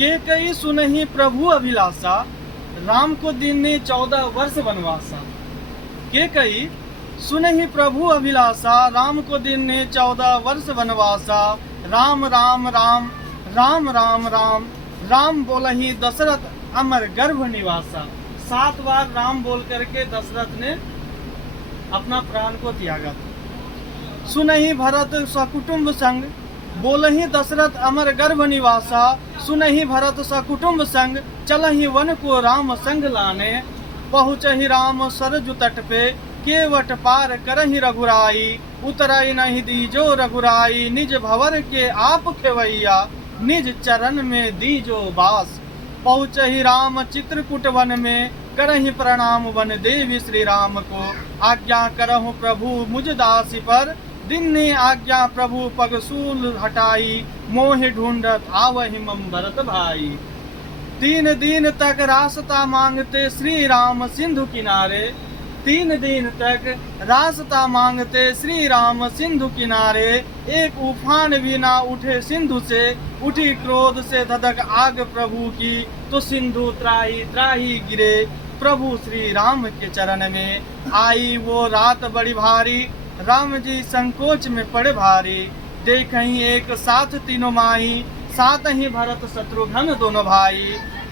के कई सुनहि प्रभु अभिलाषा, राम को दीने 14 वर्ष वनवासा। के कई सुनहि प्रभु अभिलाषा, राम को दीने 14 वर्ष वनवासा। राम राम राम राम राम राम, राम बोलहि दशरथ अमर गर्भ निवासा। 7 बार राम बोल करके दशरथ ने अपना प्राण को त्यागा था। सुनहि भरत सकुटुंब संग, बोलहि दशरथ अमर गर्भ निवासा। सुनहि भरत सकुटुंब संग, चलहि वन को राम संग लाने। पहुँचहि राम सरजु तट पे, केवट पार करहि रघुराई। उतरई नहीं दीजो रघुराई, निज भवर के आप खेवैया। निज चरण में दीजो बास, पहुँचहि राम चित्रकूट वन में। करहि प्रणाम वन देवी श्री राम को, आज्ञा करहु प्रभु मुझ दासी पर। दिन ने आज्ञा प्रभु पगसूल हटाई, मोहि ढूंढत आवहि मम भरत भाई। 3 दिन तक रास्ता मांगते श्री राम सिंधु किनारे। 3 दिन तक रास्ता मांगते श्री राम सिंधु किनारे। एक उफान भी ना उठे सिंधु से, उठी क्रोध से धधक आग प्रभु की। तो सिंधु त्राही त्राही गिरे, प्रभु श्री राम के चरण में। आई वो रात बड़ी भारी, राम जी संकोच में पड़े भारी। देखहीं एक साथ तीनों माई, साथ ही भरत शत्रुघ्न दोनों भाई।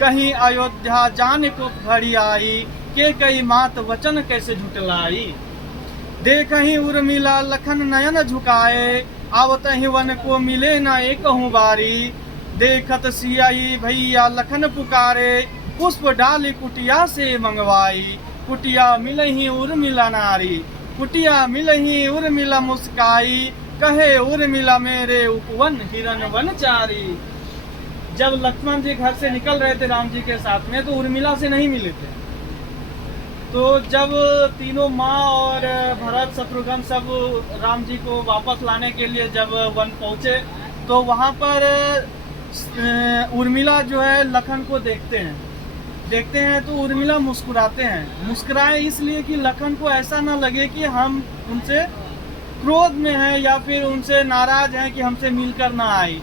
कहीं अयोध्या जाने को घड़ी आई, के कई मात वचन कैसे झुटलाई। देखहीं उर्मिला लखन नयन झुकाए, आवत ही वन को मिले न एकहु बारी। देखत सियाई भैया लखन पुकारे, पुष्प डाली कुटिया से मंगवाई। कुटिया मिलही उर्मिला नारी, कुटिया मिलही उर्मिला मुस्काई। कहे उर्मिला मेरे उपवन हिरन वनचारी। जब लक्ष्मण जी घर से निकल रहे थे राम जी के साथ में, तो उर्मिला से नहीं मिले थे। तो जब तीनों माँ और भरत शत्रुघ्न सब राम जी को वापस लाने के लिए जब वन पहुँचे, तो वहाँ पर उर्मिला जो है लखन को देखते हैं तो उर्मिला मुस्कुराते हैं। मुस्कुराए इसलिए कि लखन को ऐसा ना लगे कि हम उनसे क्रोध में हैं या फिर उनसे नाराज हैं कि हमसे मिलकर ना आई।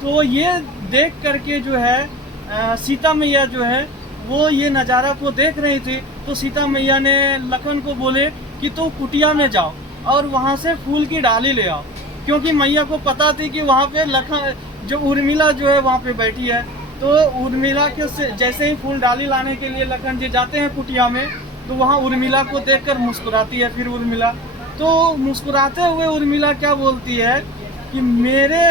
तो ये देख करके जो है सीता मैया जो है वो ये नज़ारा को देख रही थी। तो सीता मैया ने लखन को बोले कि तो कुटिया में जाओ और वहाँ से फूल की डाली ले आओ, क्योंकि मैया को पता थी कि वहाँ पे लखन जो उर्मिला जो है वहाँ पे बैठी है। तो उर्मिला के जैसे ही फूल डाली लाने के लिए लखन जी जाते हैं कुटिया में, तो वहाँ उर्मिला को देखकर मुस्कुराती है। फिर उर्मिला तो मुस्कुराते हुए उर्मिला क्या बोलती है कि मेरे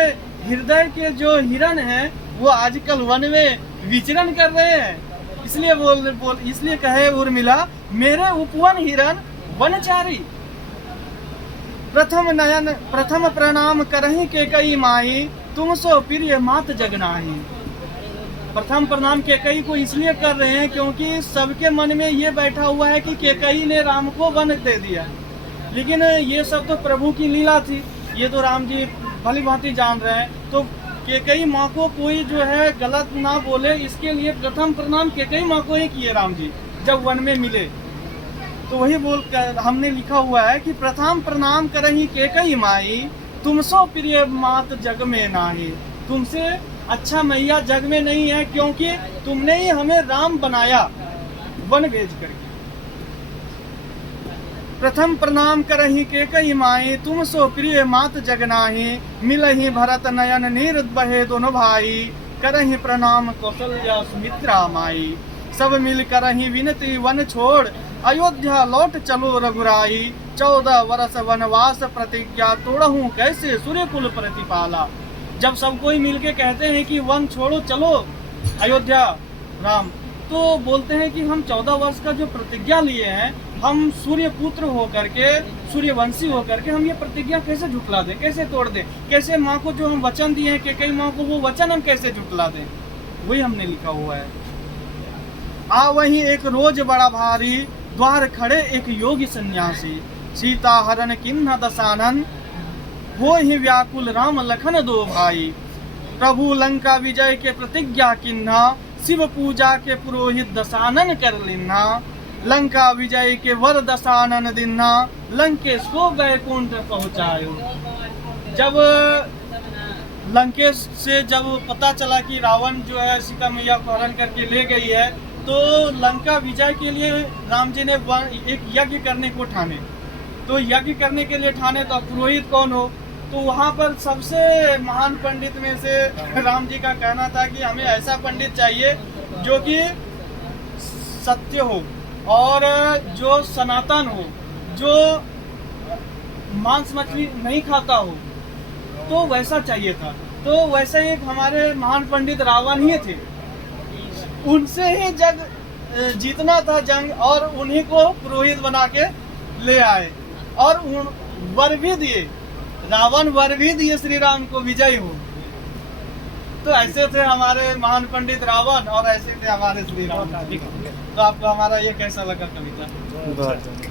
हृदय के जो हिरन हैं वो आजकल वन में विचरण कर रहे हैं, इसलिए इसलिए कहे उर्मिला मेरे उपवन हिरन वनचारी। प्रथम प्रणाम करहि के कई माई, तुम सो प्रिय मात जगनाही। प्रथम प्रणाम केकई को इसलिए कर रहे हैं क्योंकि सबके मन में ये बैठा हुआ है कि केकई ने राम को वन दे दिया, लेकिन ये सब तो प्रभु की लीला थी, ये तो राम जी भली भांति जान रहे हैं। तो केकई माँ को कोई जो है गलत ना बोले, इसके लिए प्रथम प्रणाम केकई माँ को ही किए राम जी जब वन में मिले। तो वही बोल कर हमने लिखा हुआ है कि प्रथम प्रणाम करही केकई माई, तुम सो प्रिय मात जग में नाही। तुमसे अच्छा मैया जग में नहीं है, क्योंकि तुमने ही हमें राम बनाया वन भेज करके। प्रथम प्रणाम करही केकई माई, तुम सो प्रिय मात जगनाही। मिलहि भरत नयन नीर बहे दोनों भाई, करही प्रणाम कौशल्या सुमित्रा माई। सब मिल करही विनती वन छोड़, अयोध्या लौट चलो रघुराई। 14 वर्ष वनवास प्रतिज्ञा, तोड़हूँ कैसे सूर्यकुल प्रतिपाला। जब सब कोई मिलके कहते हैं कि वन छोड़ो चलो अयोध्या राम, तो बोलते हैं कि हम 14 वर्ष का जो प्रतिज्ञा लिए हैं, हम सूर्य पुत्र होकर के, सूर्यवंशी होकर के हम ये प्रतिज्ञा कैसे झुटला दें, कैसे तोड़ दें, कैसे माँ को जो हम वचन दिए हैं कि कई माँ को वो वचन हम कैसे झुटला दें। वही हमने लिखा हुआ है। आ वही एक रोज बड़ा भारी, द्वार खड़े एक योगी सन्यासी। सीता हरण किन्ह दसानन, हो ही व्याकुल राम लखन दो भाई। प्रभु लंका विजय के प्रतिज्ञा किन्हा, शिव पूजा के पुरोहित दसानन कर लिन्हा। लंका विजय के वर दसानन दिन्हा, लंकेश को वैकुंठ पहुँचायो। जब लंकेश से जब पता चला कि रावण जो है सीता मैया को हरण करके ले गई है, तो लंका विजय के लिए राम जी ने एक यज्ञ करने को ठाने। तो यज्ञ करने के लिए ठाने तो पुरोहित कौन हो, तो वहाँ पर सबसे महान पंडित में से राम जी का कहना था कि हमें ऐसा पंडित चाहिए जो कि सत्य हो और जो सनातन हो, जो मांस मछली नहीं खाता हो, तो वैसा चाहिए था। तो वैसे ही एक हमारे महान पंडित रावण ही थे, उनसे ही जग जीतना था जंग, और उन्हीं को पुरोहित बना के ले आए और वर भी दिए, रावण वर भी दिए श्री राम को विजयी हो। तो ऐसे थे हमारे महान पंडित रावण और ऐसे थे हमारे श्री राम। तो आपको हमारा ये कैसा लगा कविता?